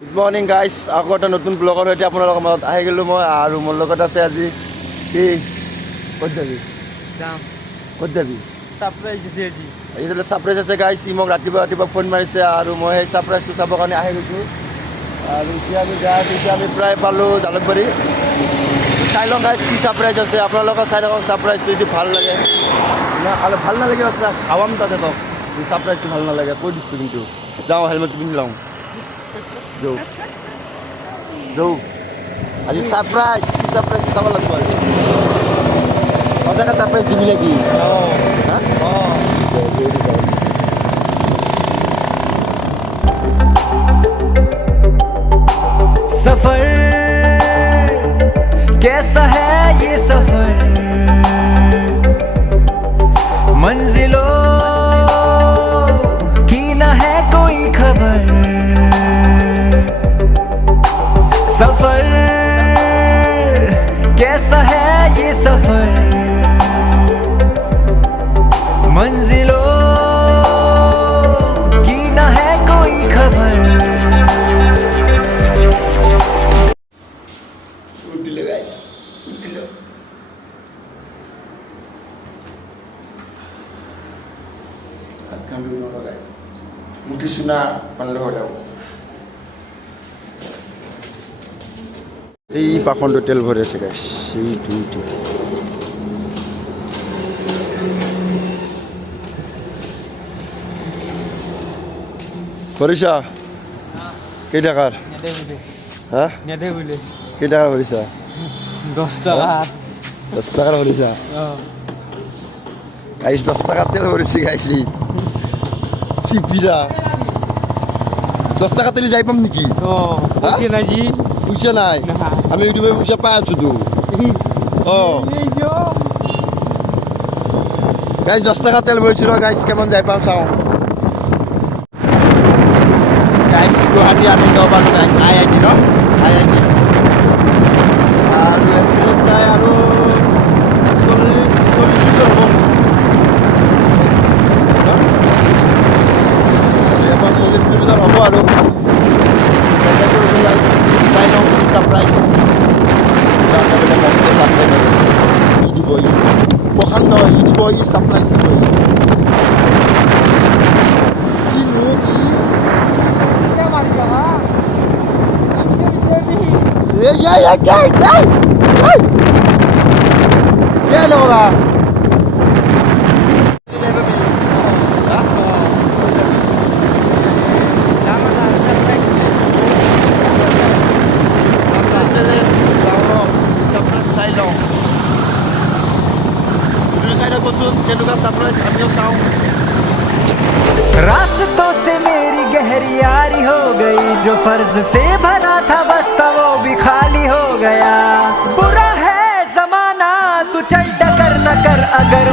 Good morning guys, আকৌ এটা নতুন ব্লগৰ সৈতে আপোনালোকৰ মাজত আহি গ'লো মই আৰু মোৰ লগত আছে আজি কি ক'ত যাবি ক'ত যাবি সারপ্রাইজ আছে আজি এইটো সাৰপ্ৰাইজ আছে গাইছ ই মোক ৰাতিপুৱা ফোন মাৰিছে আৰু মই সেই সাৰপ্ৰাইজটো চাবৰ কাৰণে আহি গৈছোঁ আৰু এতিয়া আমি প্ৰায় পালোঁ জালুকবাৰী চাই লওঁ গাইছ কি সাৰপ্ৰাইজ আছে আপোনালোকৰ চাই থাকক সাৰপ্ৰাইজটো যদি ভাল লাগে না আৰু ভাল নালাগে আপোনাক খাৱাম তাতে তক এই সাৰপ্ৰাইজটো ভাল নালাগে কৈ দিছোঁ কিন্তু যাওঁ হেলমেটটো পিন্ধি লওঁ যাওঁ আজি সাৰপ্ৰাইজ কি সাৰপ্ৰাইজ চাব লাগিব আৰু সঁচাকৈ সাৰপ্ৰাইজ দিবি নেকি सफर कैसा है ये सफर मंजिलों की न है कोई खबर सफर कैसा है ये सफर मंजिलों की न है कोई खबर Muti suna panlo daw. এই পাখন্ড তেল ভরে আছে গাইস এই টুইটি ভরিছা কে টাকার হ্যাঁ নেদে বলে কে টাকা ভরিছা 10 টাকা 10 টাকার ভরিছা গাইস 10 টাকার তেল ভরেছি গাইস চিপিরা 10 টাকা তেলে যাই পাম নাকি ওকে না জি পয়সা নাই আমি ইউটিউবে পয়সা পাই আছো তো গাইস 10 টাকা তেল ভরেছিল গাইস কেমন যাই পাম চাও গাইস গুৱাহাটী আমি নবাল গাইস আইআইটি ন আইআইটি আৰু এপিলত নাই আৰু 40 মিনিট হ'ব এবাৰ 40 কিলোমিটাৰ হবো আৰু চাই লওঁ কি সাৰপ্ৰাইজ সাৰপ্ৰাইজ ই দিব প্ৰশান্ত ই দিব ই সাৰপ্ৰাইজ দিব কিনো কি লগা रास्तों से मेरी गहरी यारी हो गई जो फर्ज से भरा था बस्ता वो भी खाली हो गया बुरा है जमाना तू चल टकर न कर अगर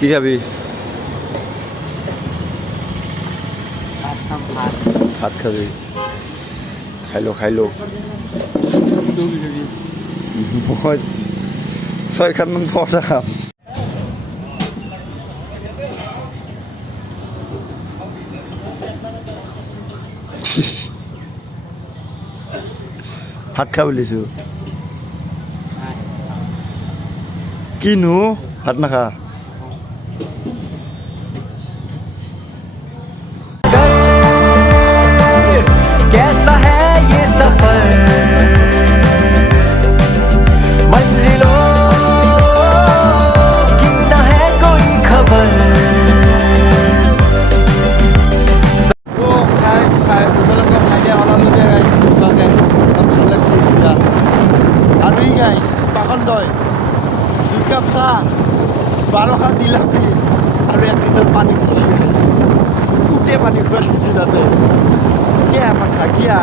কি খাবি ভাত খাবি খাই লো মই 6 মান পৰঠা খাম ভাত খা বুলিছোঁ কিনো ভাত নাখা पानी खींची उठे पानी पूरा खींची जाते क्या मत क्या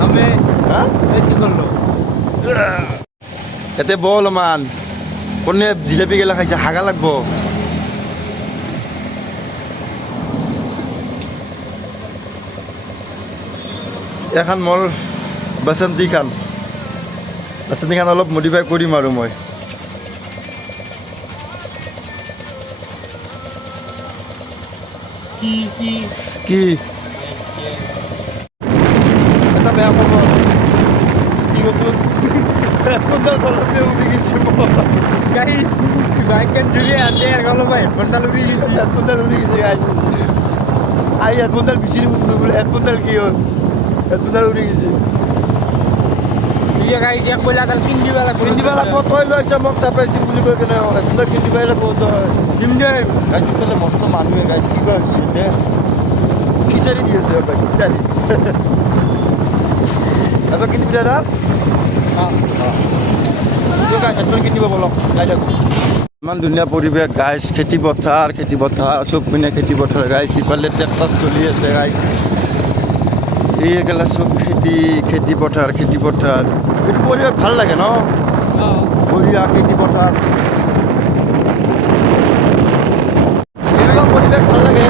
हमें हाँ ऐसी कर लो कहते बोल मान कोने जिलेबी गेला खाइছে হাগা লাগবো এখন মোৰ বাসন্তী খান অলপ মডিফাই কৰিম আৰু মই কি এটা বেয়া খবৰ কি কৈছোঁ হেডফোনডাল গলতে উৰি গৈছে गाइस बाइक के जुड़े आते हैं गलो भाई हेडफोनডাল উড়ি গেছে হেডফোনডাল উৰি গৈছে গাইছ আই হেডফোনডাল বিচাৰি ফুৰিছোঁ বোলে হেডফোনডাল কি হ'ল হেডফোনডাল উৰি গৈছে ये गाइस एक बोला कल किंदी वाला ক'ত তই লৈ আহিছ মোক ছাৰপ্ৰাইজ দিম বুলি কৈ কেনে হেডফোনডাল কিনিবই লাগিব তই जिम दे গাইছ তোলে মস্ত মানুহে গাইছ কি কৰা হৈছে নে খিচাৰি দি আছে ৰবা খিচাৰি এবাৰ কিনিবি দাদা হেডফোন কিনিব বলক যাই থাকোঁ ইমান ধুনীয়া পৰিৱেশ গাইছ খেতি পথাৰ চব পিনে খেতি পথাৰ গাইছ ইফালে ট্ৰেক্টৰ চলি আছে গাইছ এইগেলা চব খেতি পথাৰ এইটো পৰিৱেশ ভাল লাগে ন বঢ়িয়া খেতি পথাৰ এনেকুৱা পৰিৱেশ ভাল লাগে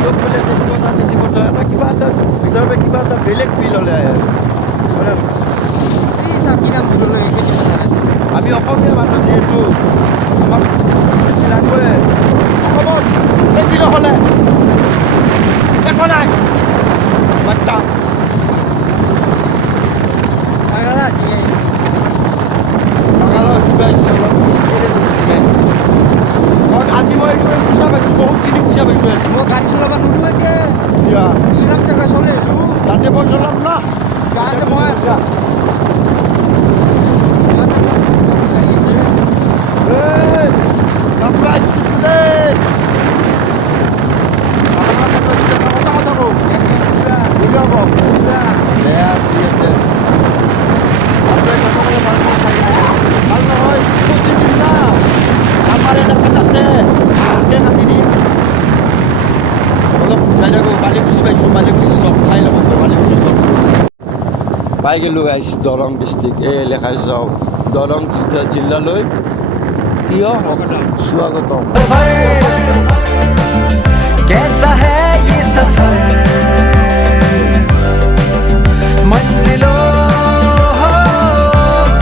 চব পিনে খেতি পথাৰ এটা কিবা এটা ভিতৰৰ পৰা কিবা এটা বেলেগ ফিল হ'লে আহে এই সব কি নাম দূর লাগে কিছু আমি অসমীয়া মানুহ যিহেতু আমাক খেতি লাগবই অসমত খেতি নহ'লে একো নাই বাচ্চা আগলা জি বাঙালা হৈছোঁ গাইছ অলপ আজি মই এইটো পইচা পাইছোঁ বহুতখিনি পইচা পাইছোঁ আজি মো গাড়ি চলাবা নুরু এতে ইয়া ইরাম জায়গা চলে লু তাতে মই চলাম না গাড়ি মই সারপ্রাইজ টুডে ভাল নহয় চব্জি দিম না আমাৰ এলেকাত আছে ভালকৈ কাটি দিম অলপ চাই থাকোঁ বালিকুচি পাইছোঁ বালিকুচি চব চাই ল'ব বালিকুচি চব পাই গ'লোঁ গাইছ দৰং ডিষ্ট্ৰিক্ট এই এলেকাৰ যাওঁ দৰং জিলালৈ কিয় স্বাগতম कैसा है ये सफर मंजिलों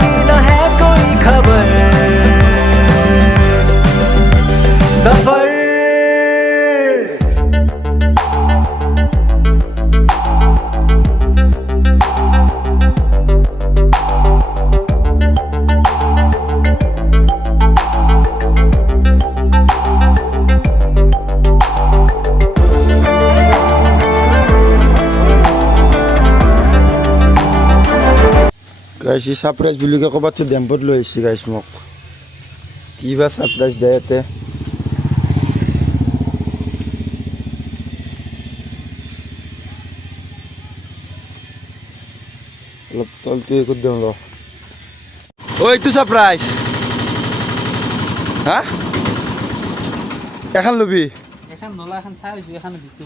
की न है कोई खबर सफर গাইছ ছাৰপ্ৰাইজ বুলি কৈ ক'ৰবাত ডেম্পত লৈ আহিছে গাইছ মোক কিবা ছাৰপ্ৰাইজ দিয়ে ইয়াতে অলপ তলটো কৰি দিওঁ ৰ এইটো ছাৰপ্ৰাইজ হা এখন ল'বি এখন নলা এখন চাই আছো এখন দিতে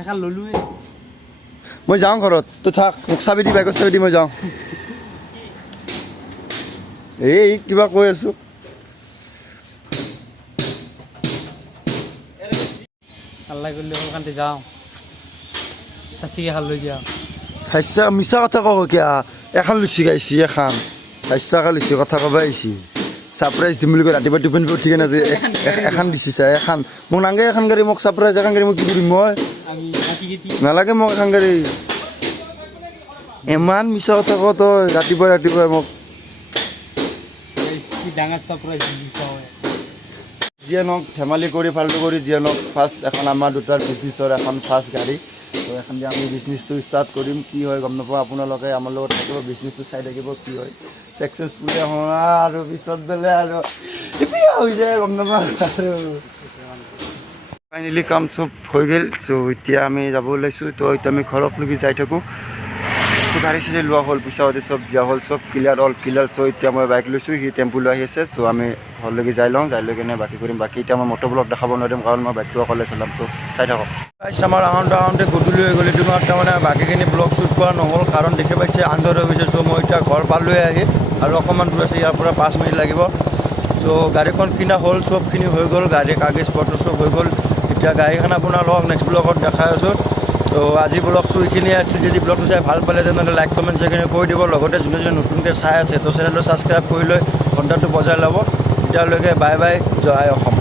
এখন ললুৱে মই যাওঁ ঘৰত তই থাক মোক চাবি দি বাইকত চাবি দি মই যাওঁ এই কিবা কৈ আছোঁ আল্লাহ করলে ওখানতে যাও চাচিকে এখন লৈ যাও চাইছা মিছা কথা কওঁ কিয়া এখন লুচি গাইছি এখন চাইছাকে লুচি কথা ক'ব আহিছি ছাৰপ্ৰাইজ দিম বুলি কৈ ৰাতিপুৱা টিফিন উঠি কেনে যে এখন দিছি চাই এখন মোক নালাগে এখন গাড়ী মোক ছাৰপ্ৰাইজ এখন গাড়ী মই কি কৰিম মই আমি নাকি গেছি নালাগে মোক এখন গাড়ী ইমান মিছা কথা কওঁ তই ৰাতিপুৱাই মোক কি ডাঙৰ সাৰপ্ৰাইজ দিছা হয় যিয়ে নহওক ধেমালি কৰি ফাল্টু কৰি যিয়ে নহওক ফাৰ্ষ্ট এখন আমাৰ দুটাৰ বিজনেছৰ এখন ফাৰ্ষ্ট গাড়ী তো এখন যে আমি বিজনেছটো ষ্টাৰ্ট কৰিম কি হয় গম নাপাওঁ আপোনালোকে আমাৰ লগত থাকিব বিজনেছটো চাই থাকিব কি হয় ছাকচেছফুলি হোৱা আৰু পিছত বেলে আৰু কেতিয়া হৈ যায় গম নাপাওঁ আৰু ফাইনেলি কাম চব হৈ গ'ল চ' এতিয়া আমি যাব ওলাইছোঁ তো এতিয়া আমি ঘৰক লগি যাই থাকোঁ তো গাড়ী চাড়ী লোৱা হ'ল পইচা পাতি চব দিয়া হ'ল চব ক্লিয়াৰ চ' এতিয়া মই বাইক লৈছোঁ সি টেম্পু লৈ আহি আছে চ' আমি ঘৰলৈকে যাই লওঁ যাই লৈ কিনে বাকী কৰিম বাকী এতিয়া মই মটৰ ব্লগ দেখাব নোৱাৰিম কাৰণ মই বাইকটো অকলে চলাম ত' চাই থাকক আমাৰ আহোঁতে গধূলি হৈ গ'ল তোমাৰ তাৰমানে বাকীখিনি ব্লগ শ্বুট কৰা নহ'ল কাৰণ দেখি পাইছে আন্ধাৰ হৈ গৈছে চ' মই এতিয়া ঘৰ পালোৱে আহি আৰু অকণমান দূৰ আছে ইয়াৰ পৰা 5 মিনিট লাগিব চ' গাড়ীখন কিনা হ'ল চবখিনি হৈ গ'ল গাড়ীৰ কাগজ পত্ৰ চব হৈ গ'ল এতিয়া গাড়ীখন আপোনালোকক নেক্সট ব্লগত দেখাই আছোঁ তো আজি ব্লগটো এইখিনিয়ে আছিল যদি ব্লগটো চাই ভাল পালে তেনেহ'লে লাইক কমেণ্ট সেইখিনি কৰি দিব লগতে যোনে যোনে নতুনকৈ চাই আছে তো চেনেলটো ছাবস্ক্ৰাইব কৰি লৈ ঘণ্টাটো বজাই ল'ব এতিয়ালৈকে বাই বাই জয় অসম